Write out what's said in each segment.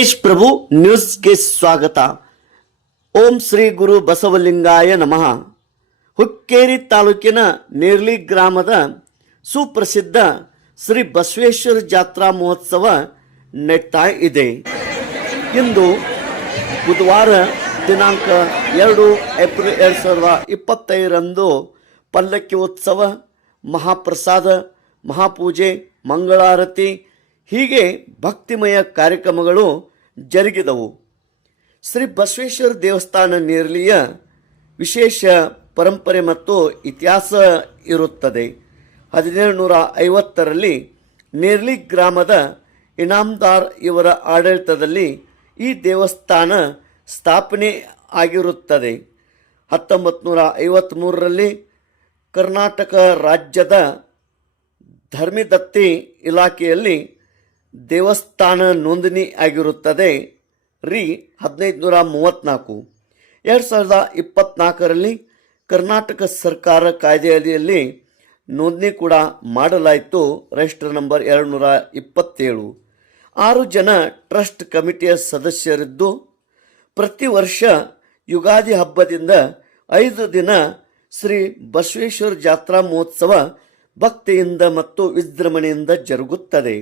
ವೆಂಕಟೇಶ್ ಪ್ರಭು ನ್ಯೂಸ್ಗೆ ಸ್ವಾಗತ. ಓಂ ಶ್ರೀ ಗುರು ಬಸವಲಿಂಗಾಯ ನಮಃ. ಹುಕ್ಕೇರಿ ತಾಲೂಕಿನ ನೇರ್ಲಿ ಗ್ರಾಮದ ಸುಪ್ರಸಿದ್ಧ ಶ್ರೀ ಬಸವೇಶ್ವರ ಜಾತ್ರಾ ಮಹೋತ್ಸವ ನಡೀತಾ ಇದೆ. ಇಂದು ಬುಧವಾರ ದಿನಾಂಕ ಎರಡು ಏಪ್ರಿಲ್ ಎರಡು ಸಾವಿರದ ಇಪ್ಪತ್ತೈದರಂದು ಪಲ್ಲಕ್ಕಿ ಉತ್ಸವ, ಮಹಾಪ್ರಸಾದ, ಮಹಾಪೂಜೆ, ಮಂಗಳಾರತಿ ಹೀಗೆ ಭಕ್ತಿಮಯ ಕಾರ್ಯಕ್ರಮಗಳು ಜರುಗಿದವು. ಶ್ರೀ ಬಸವೇಶ್ವರ ದೇವಸ್ಥಾನ ನೇರ್ಲಿಯ ವಿಶೇಷ ಪರಂಪರೆ ಮತ್ತು ಇತಿಹಾಸ ಇರುತ್ತದೆ. ಹದಿನೇಳು ನೂರ ಐವತ್ತರಲ್ಲಿ ನೇರ್ಲಿ ಗ್ರಾಮದ ಇನಾಮ್ದಾರ್ ಇವರ ಆಡಳಿತದಲ್ಲಿ ಈ ದೇವಸ್ಥಾನ ಸ್ಥಾಪನೆ ಆಗಿರುತ್ತದೆ. ಹತ್ತೊಂಬತ್ತು ನೂರ ಐವತ್ತ್ಮೂರರಲ್ಲಿ ಕರ್ನಾಟಕ ರಾಜ್ಯದ ಧರ್ಮಿದತ್ತಿ ಇಲಾಖೆಯಲ್ಲಿ ದೇವಸ್ಥಾನ ನೋಂದಣಿ ಆಗಿರುತ್ತದೆ. ರಿ ಹದಿನೈದು ನೂರ ಮೂವತ್ತ್ನಾಲ್ಕು ಎರಡು ಸಾವಿರದ ಇಪ್ಪತ್ತ್ನಾಲ್ಕರಲ್ಲಿ ಕರ್ನಾಟಕ ಸರ್ಕಾರ ಕಾಯ್ದೆಯಲ್ಲಿ ನೋಂದಣಿ ಕೂಡ ಮಾಡಲಾಯಿತು. ರಿಜಿಸ್ಟರ್ ನಂಬರ್ ಎರಡು ನೂರ ಇಪ್ಪತ್ತೇಳು ಆರು ಜನ ಟ್ರಸ್ಟ್ ಕಮಿಟಿಯ ಸದಸ್ಯರಿದ್ದು, ಪ್ರತಿ ವರ್ಷ ಯುಗಾದಿ ಹಬ್ಬದಿಂದ ಐದು ದಿನ ಶ್ರೀ ಬಸವೇಶ್ವರ ಜಾತ್ರಾ ಮಹೋತ್ಸವ ಭಕ್ತಿಯಿಂದ ಮತ್ತು ವಿಜೃಂಭಣೆಯಿಂದ ಜರುಗುತ್ತದೆ.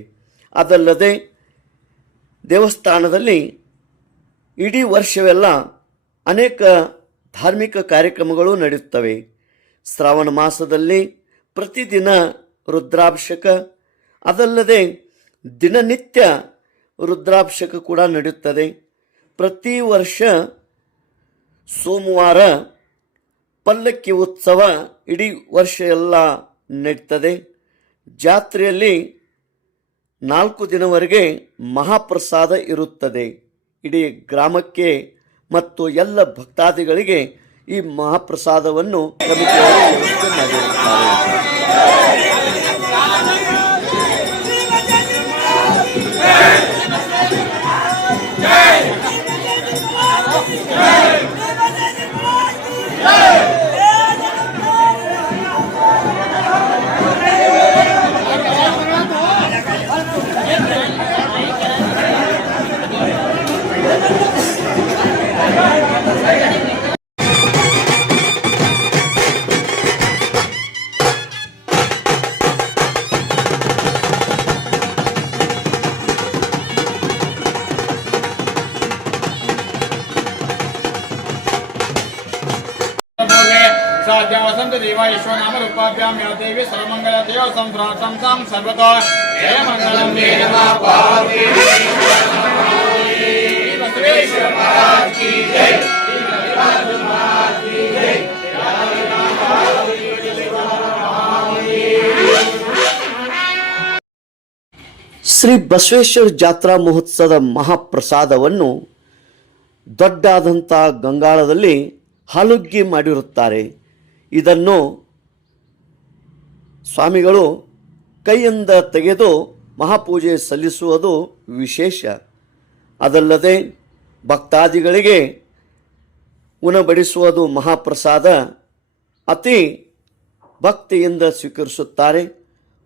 ಅದಲ್ಲದೆ ದೇವಸ್ಥಾನದಲ್ಲಿ ಇಡೀ ವರ್ಷವೆಲ್ಲ ಅನೇಕ ಧಾರ್ಮಿಕ ಕಾರ್ಯಕ್ರಮಗಳು ನಡೆಯುತ್ತವೆ. ಶ್ರಾವಣ ಮಾಸದಲ್ಲಿ ಪ್ರತಿದಿನ ರುದ್ರಾಭಿಷೇಕ, ಅದಲ್ಲದೆ ದಿನನಿತ್ಯ ರುದ್ರಾಭಿಷೇಕ ಕೂಡ ನಡೆಯುತ್ತದೆ. ಪ್ರತಿ ವರ್ಷ ಸೋಮವಾರ ಪಲ್ಲಕ್ಕಿ ಉತ್ಸವ ಇಡೀ ವರ್ಷ ಎಲ್ಲ ನಡೀತದೆ. ಜಾತ್ರೆಯಲ್ಲಿ ನಾಲ್ಕು ದಿನವರೆಗೆ ಮಹಾಪ್ರಸಾದ ಇರುತ್ತದೆ. ಇಡೀ ಗ್ರಾಮಕ್ಕೆ ಮತ್ತು ಎಲ್ಲ ಭಕ್ತಾದಿಗಳಿಗೆ ಈ ಮಹಾಪ್ರಸಾದವನ್ನು ಕಮಿಟಿಯವರು ವ್ಯವಸ್ಥೆ ಮಾಡಿರುತ್ತಾರೆ. साध्या वसंत देवा ईश्वर नाम रूपाभ्याम या देवी सर्वमंगल देव संभ्रातं तां सर्वतो जय मंगलम मे नमः पार्वती बसवेश्वर महाराज की जय ಶ್ರೀ ಬಸವೇಶ್ವರ ಜಾತ್ರಾ ಮಹೋತ್ಸವದ ಮಹಾಪ್ರಸಾದವನ್ನು ದೊಡ್ಡಾದಂಥ ಗಂಗಾಳದಲ್ಲಿ ಹಾಲುಗ್ಗಿ ಮಾಡಿರುತ್ತಾರೆ ಇದನ್ನು ಸ್ವಾಮಿಗಳು ಕೈಯಿಂದ ತೆಗೆದು ಮಹಾಪೂಜೆ ಸಲ್ಲಿಸುವುದು ವಿಶೇಷ. ಅದಲ್ಲದೆ ಭಕ್ತಾದಿಗಳಿಗೆ ಉಣಬಡಿಸುವುದು ಮಹಾಪ್ರಸಾದ ಅತಿ ಭಕ್ತಿಯಿಂದ ಸ್ವೀಕರಿಸುತ್ತಾರೆ.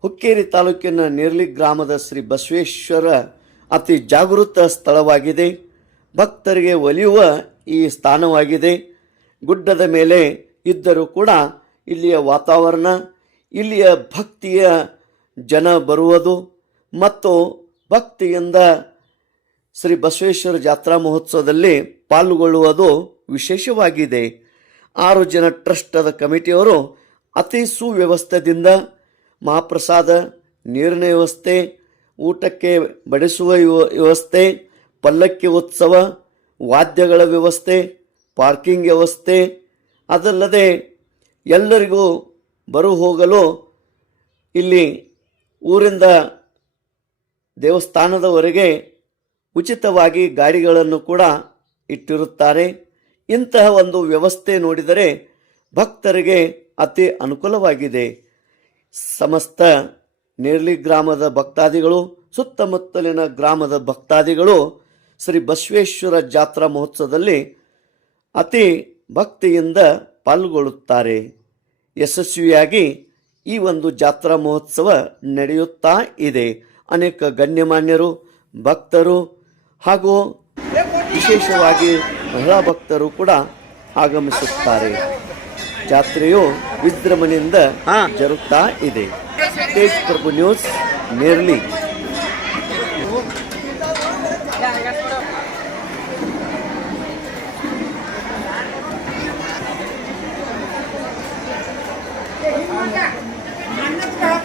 ಹುಕ್ಕೇರಿ ತಾಲೂಕಿನ ನೇರ್ಲಿ ಗ್ರಾಮದ ಶ್ರೀ ಬಸವೇಶ್ವರ ಅತಿ ಜಾಗೃತ ಸ್ಥಳವಾಗಿದೆ. ಭಕ್ತರಿಗೆ ಒಲಿಯುವ ಈ ಸ್ಥಾನವಾಗಿದೆ. ಗುಡ್ಡದ ಮೇಲೆ ಇದ್ದರೂ ಕೂಡ ಇಲ್ಲಿಯ ವಾತಾವರಣ, ಇಲ್ಲಿಯ ಭಕ್ತಿಯ ಜನ ಬರುವುದು ಮತ್ತು ಭಕ್ತಿಯಿಂದ ಶ್ರೀ ಬಸವೇಶ್ವರ ಜಾತ್ರಾ ಮಹೋತ್ಸವದಲ್ಲಿ ಪಾಲ್ಗೊಳ್ಳುವುದು ವಿಶೇಷವಾಗಿದೆ. ಆರು ಜನ ಟ್ರಸ್ಟದ ಕಮಿಟಿಯವರು ಅತಿ ಸುವ್ಯವಸ್ಥೆಯಿಂದ ಮಹಾಪ್ರಸಾದ, ನೀರಿನ ವ್ಯವಸ್ಥೆ, ಊಟಕ್ಕೆ ಬಡಿಸುವ ವ್ಯವ- ವ್ಯವಸ್ಥೆ, ಪಲ್ಲಕ್ಕಿ ಉತ್ಸವ, ವಾದ್ಯಗಳ ವ್ಯವಸ್ಥೆ, ಪಾರ್ಕಿಂಗ್ ವ್ಯವಸ್ಥೆ ಅದಲ್ಲದೆ ಎಲ್ಲರಿಗೂ ಬರು ಹೋಗಲು ಇಲ್ಲಿ ಊರಿಂದ ದೇವಸ್ಥಾನದವರೆಗೆ ಉಚಿತವಾಗಿ ಗಾಡಿಗಳನ್ನು ಕೂಡ ಇಟ್ಟಿರುತ್ತಾರೆ. ಇಂತಹ ಒಂದು ವ್ಯವಸ್ಥೆ ನೋಡಿದರೆ ಭಕ್ತರಿಗೆ ಅತಿ ಅನುಕೂಲವಾಗಿದೆ. ಸಮಸ್ತ ನೇರ್ಲಿ ಗ್ರಾಮದ ಭಕ್ತಾದಿಗಳು, ಸುತ್ತಮುತ್ತಲಿನ ಗ್ರಾಮದ ಭಕ್ತಾದಿಗಳು ಶ್ರೀ ಬಸವೇಶ್ವರ ಜಾತ್ರಾ ಮಹೋತ್ಸವದಲ್ಲಿ ಅತಿ ಭಕ್ತಿಯಿಂದ ಪಾಲ್ಗೊಳ್ಳುತ್ತಾರೆ. ಯಶಸ್ವಿಯಾಗಿ ಈ ಒಂದು ಜಾತ್ರಾ ಮಹೋತ್ಸವ ನಡೆಯುತ್ತಾ ಇದೆ. ಅನೇಕ ಗಣ್ಯಮಾನ್ಯರು ಭಕ್ತರು ಹಾಗೂ ವಿಶೇಷವಾಗಿ ಮಹಿಳಾ ಭಕ್ತರು ಕೂಡ ಆಗಮಿಸುತ್ತಾರೆ. ಜಾತ್ರೆಯು ವಿಜೃಂಭಣೆಯಿಂದ ಜರುಗ್ತಾ ಇದೆ. ತೇಜ್ ಪ್ರಭು ನ್ಯೂಸ್ ನೇರ್ಲಿ.